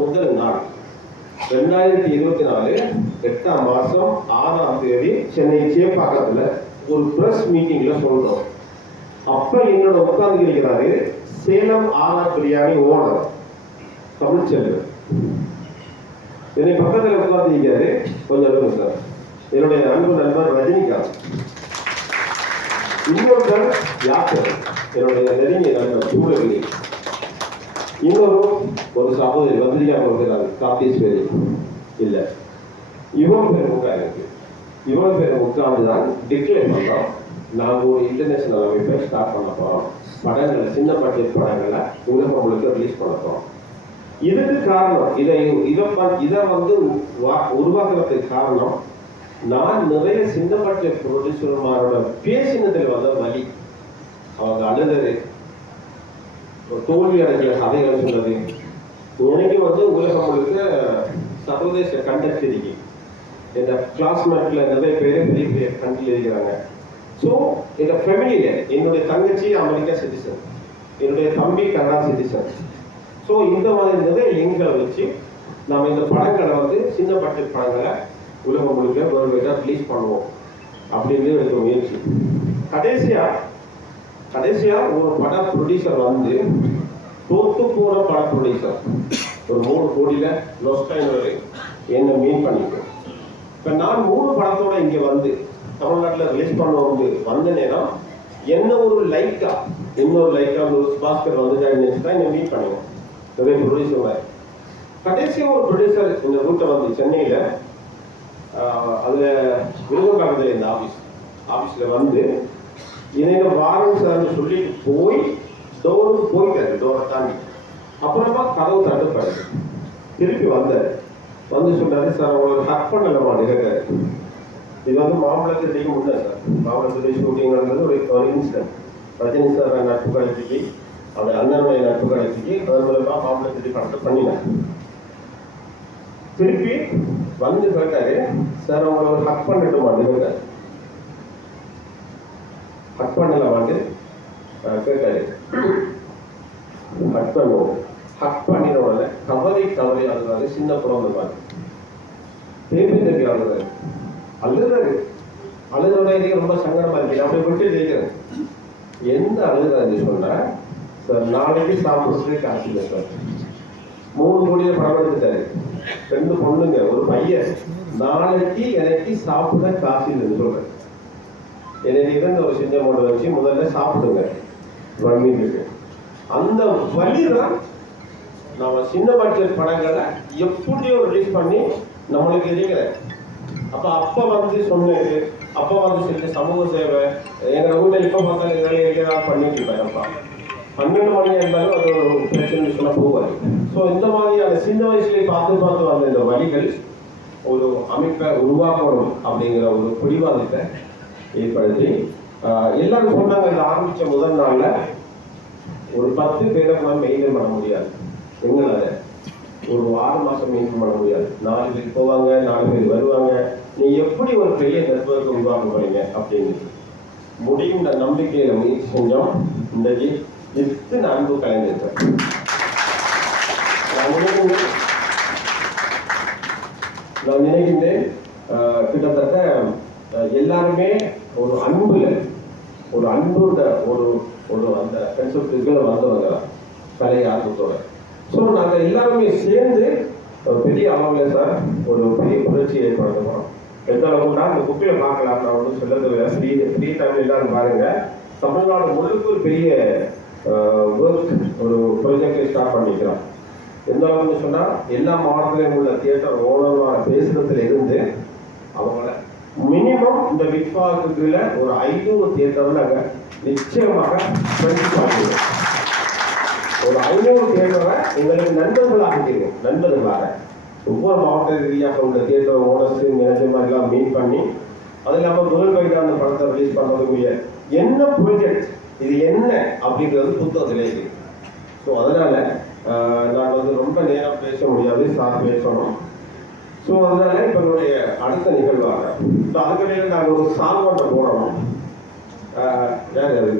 முதல் நாள் 2024 8ஆம் மாதம் 6ஆம் தேதி சென்னை சேப்பாக்கத்தில் ஒரு பிரஸ் மீட்டிங்ல சொல்றோம். அப்ப என்னோட உட்கார்ந்து இருக்கிறாரு சேலம் ஆனா பிரியாணி ஓனர் தமிழ்ச்செல்வன். என்னை பக்கத்தில் உட்கார்ந்து இருக்கிறாரு கொஞ்சம் சார் என்னுடைய அன்பு நண்பர் ரஜினிகாந்த். இன்னொருத்தர் யாக்கர் என்னுடைய நெருங்கிய நண்பர் சூழகிரி. இன்னொரு ஒரு சகோதரி வந்திரியா கொடுக்கிறாரு காத்தீஸ்வரி. இல்லை இவ்வளவு பேர் உட்கார்ந்து இவ்வளவு பேர் உட்கார்ந்துதான் டிக்ளேர் பண்ணோம். நாங்கள் ஒரு இன்டர்நேஷனல் அமைப்பை ஸ்டார்ட் பண்ண போறோம். படங்களை சின்ன பட்ஜெட் படங்களை உலகம் முழுக்க ரிலீஸ் பண்ண போறோம். இதுக்கு காரணம் இதை வந்து உருவாக்குறதுக்கு காரணம் நான் நிறைய சின்ன பட்ஜெட் ப்ரொடியூசர்மாரோட பேசினதில் வந்த வழி, அவங்க அழுதது, தோல்வி அடைஞ்ச கதைகளை சொன்னது. எனக்கு வந்து உலகம் முழுக்க சர்வதேச கண்டக்ட் இருக்கு. இந்த கிளாஸ்மேட்ல நிறைய பேர் பெரிய பெரிய கண்டில் இருக்கிறாங்க. ஸோ இந்த ஃபேமிலியில என்னுடைய தங்கச்சி அமெரிக்கா சிட்டிசன், என்னுடைய தம்பி கனடா சிட்டிசன். ஸோ இந்த மாதிரி நிறைய லிங்களை வச்சு நம்ம இந்த படங்களை வந்து சின்ன பட்ஜெட் படங்களை உலகம் முழுக்க வேர்ல்டு வைடாக ரிலீஸ் பண்ணுவோம் அப்படின்னு எடுத்த முயற்சி. கடைசியா ஒரு பட ப்ரொடியூசர் வந்து தோத்து போற பட ப்ரொடியூசர் ஒரு 3 கோடியில லொஸ்டைனரு என்ன மீன் பண்ணிட்டோம். இப்போ நான் 3 படத்தோட இங்கே வந்து தமிழ்நாட்டில் ரிலீஸ் பண்ண வந்த நேரம் என்ன ஒரு லைக்கா இன்னொரு லைக்கா ஒரு பாஸ்கர் வந்துட்டாருன்னு நினைச்சுதான் என்ன மீட் பண்ணுவோம் நிறைய ப்ரொடியூசர். கடைசியாக ஒரு ப்ரொடியூசர் இந்த ரூட்டை வந்து சென்னையில் அதில் விருதுகாலத்தில் இந்த ஆஃபீஸில் வந்து என்னோட வாரன் சார்னு சொல்லிட்டு போய் டோருக்கு போயிட்டாரு. டோரை தாண்டி அப்புறமா கதவு தட்டுப்பாடு திருப்பி வந்தார். வந்து சொன்னாரு, சார் உங்களுக்கு ஹக் பண்ணலமா கேட்காரு. இது வந்து மாம்பழத்துக்கு முன்னே சார் மாம்பழத்துடைய ஷூட்டிங் நடந்தது ஒரு இன்சிடென்ட். ரஜினி சார் நட்பு கடைசிக்கு அந்த அண்ணனுடைய நட்பு கடைசிக்கு அதன் மூலமாக மாம்பழத்துக்கு படத்தை பண்ணினார். திருப்பி வந்து கேட்டாரு, சார் உங்களை ஒரு ஹக் பண்ணட்டுமான்னு கேட்டாரு. ஹக் பண்ணலாமான்னு கேட்டாரு. ஹக் பண்ணுவோம். ஹக் பண்ணின உடனே கவலை அழுதாரு. சின்ன குழந்தை மாதிரி திருப்பி அழுதாரு. அழுதுறதே ரொம்ப சங்கடமா இருக்கு. அப்படி விட்டு ஜெயிக்கிறேன். எந்த அழுதாரு சொன்னா, சார் நாளைக்கு சாப்பிடுறதுக்கு காசு இல்லை சார். 3 கோடியில படம் எடுத்துட்டாரு. 2 பொண்ணுங்க ஒரு பையன். நாளைக்கு எனக்கு சாப்பிட காசு இல்லைன்னு சொல்றேன். எனக்கு இருந்த ஒரு சின்ன மோட்டை வச்சு முதல்ல சாப்பிடுங்க வண்டிக்கு. அந்த வழிதான் நம்ம சின்ன பட்ஜெட் படங்களை எப்படியோ ரிலீஸ் பண்ணி நம்மளுக்கு இருக்கிற. அப்ப வந்து சொன்னது, அப்ப வந்து செஞ்ச சமூக சேவை எங்க ஊர்ல இப்ப பார்த்தாலும் ஏதாவது பண்ணிட்டு இருப்பேன். அப்பா 12 மணி இருந்தாலும் அது ஒரு பிரச்சனை சொல்ல போவாரு. ஸோ இந்த மாதிரியான சின்ன வயசுலேயே பார்த்து வந்த இந்த வழிகள் ஒரு அமைப்பை உருவாக்கணும் அப்படிங்கிற ஒரு பிடிவாதத்தை ஏற்படுத்தி எல்லாரும் சொன்னாங்க. இதை ஆரம்பிச்ச முதல் நாள்ல ஒரு 10 பேரை மெயின்டைன் பண்ண முடியாது. எங்களால ஒரு 6 மாசம் மெயின்டைன் பண்ண முடியாது. 4 பேர் போவாங்க, 4 பேர் வருவாங்க. நீ எப்படி ஒரு பெரிய நெட்வொர்க் உருவாக்க போறீங்க அப்படின்னு முடியும் நம்பிக்கையில முயற்சி செஞ்சோம். இன்றைக்கு இத்தனை அன்பு கலைஞர்கள் நான் நினைக்கின்றேன். கிட்டத்தட்ட எல்லாருமே ஒரு அன்புல ஒரு அந்த கன்செப்டுக்குள்ள வந்தவங்க கலை ஆர்வத்தோட. ஸோ நாங்கள் எல்லாருமே சேர்ந்து பெரிய அளவில் சார் ஒரு பெரிய புரட்சி ஏற்படுத்துகிறோம். எந்த அளவுக்குன்னா அந்த குப்பையை பார்க்கலாம். நான் வந்து சொல்லது ஃப்ரீ டைம் எல்லாரும் பாருங்க. தமிழ்நாடு முழுக்க ஒரு பெரிய ஒர்க் ஒரு ப்ரொஜெக்டை ஸ்டார்ட் பண்ணிக்கிறோம். எந்த அளவுக்கு சொன்னால் எல்லா மாவட்டத்திலையும் உள்ள தியேட்டர் ஓனரான பேசுறதுல இருந்து அவங்கள மினிமம் இந்த விக்பாக்குள்ள ஒரு 500 தியேட்டர் நாங்கள் நிச்சயமாக பார்க்கிறோம். ஒரு 500 தியேட்டரை எங்களுக்கு நண்பர்களாக ஒவ்வொரு மாவட்ட ரீதியாக உள்ள தியேட்டர் ஓனர்ஸ் மேனேஜர் மாதிரிலாம் மீட் பண்ணி அது இல்லாமல் முதல் வைடாக அந்த படத்தை ரிலீஸ் பண்ணுறதுக்குரிய என்ன ப்ராஜெக்ட் இது என்ன அப்படின்றது புத்தகத்திலே இருக்கு. ஸோ அதனால நான் வந்து ரொம்ப நேரம் பேச முடியாது, சார் பேசணும். ஸோ அதனால இப்போ என்னுடைய அடுத்த நிகழ்வாக இப்போ அதுக்கிடையில் நாங்கள் ஒரு சாங் ஒன்றை போடணும். யார் அது